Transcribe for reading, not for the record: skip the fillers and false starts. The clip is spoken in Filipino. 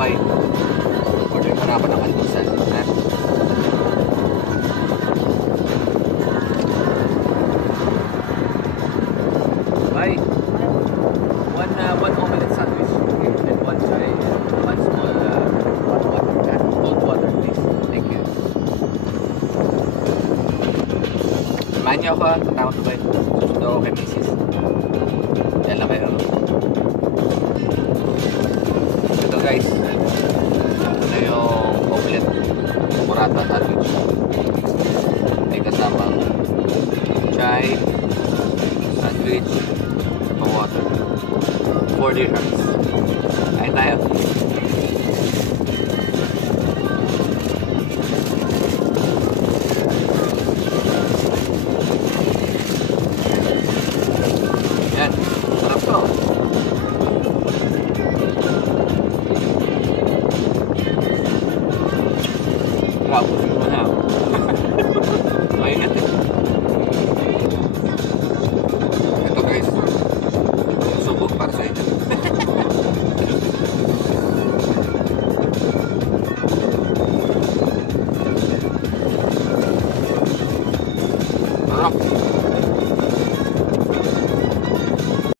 Dubai. Order ko na ako ng almusal. Ha? Bye. One omelet sandwich. Okay. And one chai. One small hot water. Cold water, please. Thank you. Samahan niyo ako, punta ako Dubai. Susundo ako kay Mrs. Yan lang kayo. Ito guys. Ito na yung omelet. Porata sandwich. May kasamang chai, sandwich, water. 4 dirhams. Kain tayo. Yan. Sarap to. Bravo.